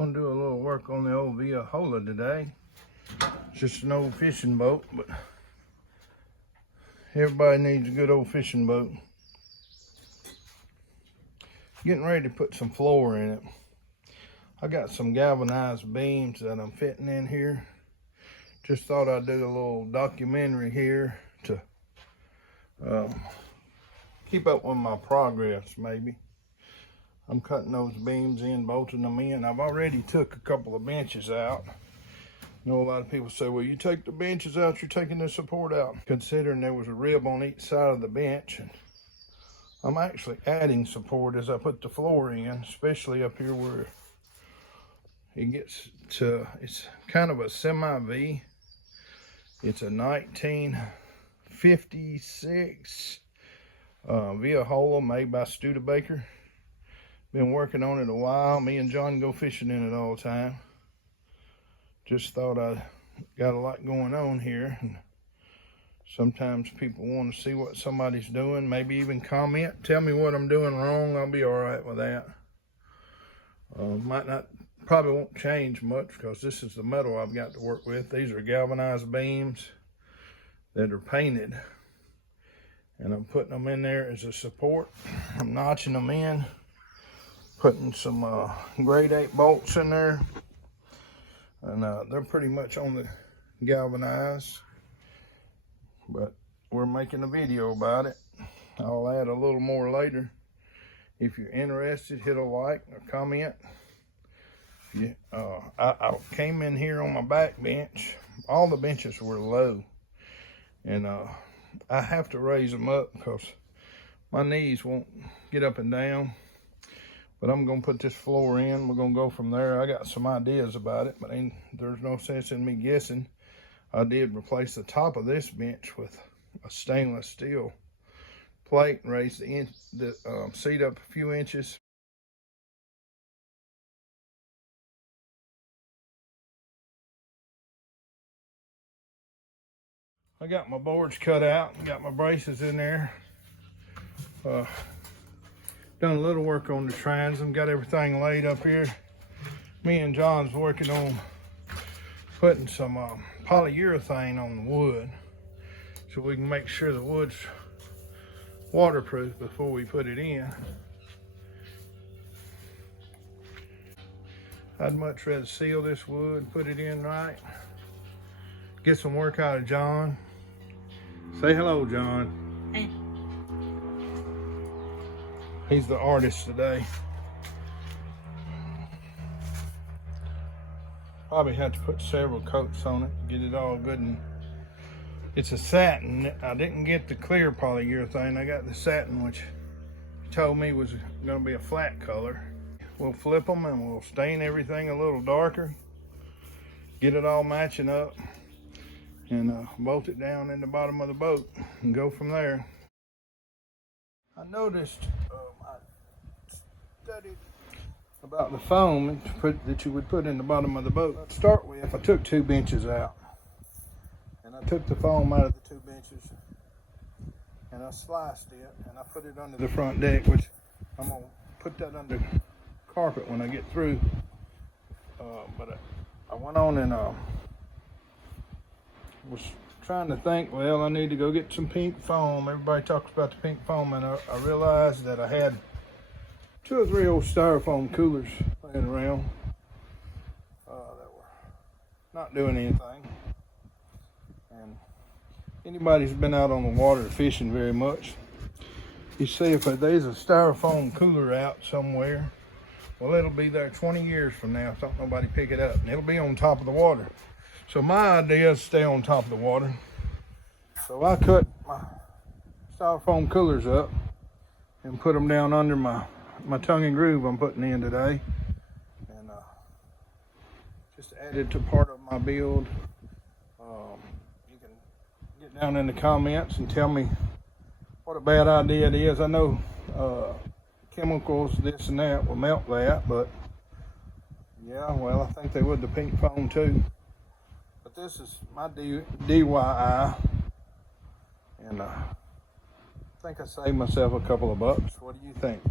Gonna do a little work on the old Via today. It's just an old fishing boat, but everybody needs a good old fishing boat. Getting ready to put some floor in it. I got some galvanized beams that I'm fitting in here. Just thought I'd do a little documentary here to keep up with my progress, maybe. I'm cutting those beams in, bolting them in. I've already took a couple of benches out. I know a lot of people say, well, you take the benches out, you're taking the support out. Considering there was a rib on each side of the bench, and I'm actually adding support as I put the floor in, especially up here where it gets to, it's kind of a semi-V. It's a 1956 Via made by Studibaker. Been working on it a while. Me and John go fishing in it all the time. Just thought I got a lot going on here. And sometimes people want to see what somebody's doing. Maybe even comment. Tell me what I'm doing wrong. I'll be all right with that. Probably won't change much because this is the metal I've got to work with. These are galvanized beams that are painted. And I'm putting them in there as a support. I'm notching them in. Putting some grade 8 bolts in there, and they're pretty much on the galvanized, but we're making a video about it. I'll add a little more later. If you're interested, hit a like or comment. I came in here on my back bench. All the benches were low, and I have to raise them up because my knees won't get up and down. But I'm gonna put this floor in. We're gonna go from there. I got some ideas about it, but there's no sense in me guessing. I did replace the top of this bench with a stainless steel plate and raise the seat up a few inches. I got my boards cut out and got my braces in there. Done a little work on the transom, got everything laid up here. Me and John's working on putting some polyurethane on the wood so we can make sure the wood's waterproof before we put it in. I'd much rather seal this wood, put it in right. Get some work out of John. Say hello, John. Hey. He's the artist today. Probably have to put several coats on it, get it all good. And it's a satin. I didn't get the clear polyurethane. I got the satin, which he told me was gonna be a flat color. We'll flip them and we'll stain everything a little darker, get it all matching up, and bolt it down in the bottom of the boat and go from there. I noticed I studied about the foam that you would put in the bottom of the boat. To start with, I took 2 benches out, and I took the foam out of the 2 benches, and I sliced it, and I put it under the front deck, which I'm gonna put that under carpet when I get through. But I went on and was trying to think, well, I need to go get some pink foam. Everybody talks about the pink foam, and I realized that I had 2 or 3 old styrofoam coolers laying around that were not doing anything. And anybody's been out on the water fishing very much, you see if there's a styrofoam cooler out somewhere, well, it'll be there 20 years from now if don't nobody pick it up, and it'll be on top of the water. So my idea is to stay on top of the water. So I cut my styrofoam coolers up and put them down under my tongue and groove I'm putting in today. And just added to part of my build. You can get down in the comments and tell me what a bad idea it is. I know chemicals, this and that, will melt that, but yeah, well, I think they would the pink foam too. But this is my DIY, and I think I saved myself a couple of bucks. What do you think?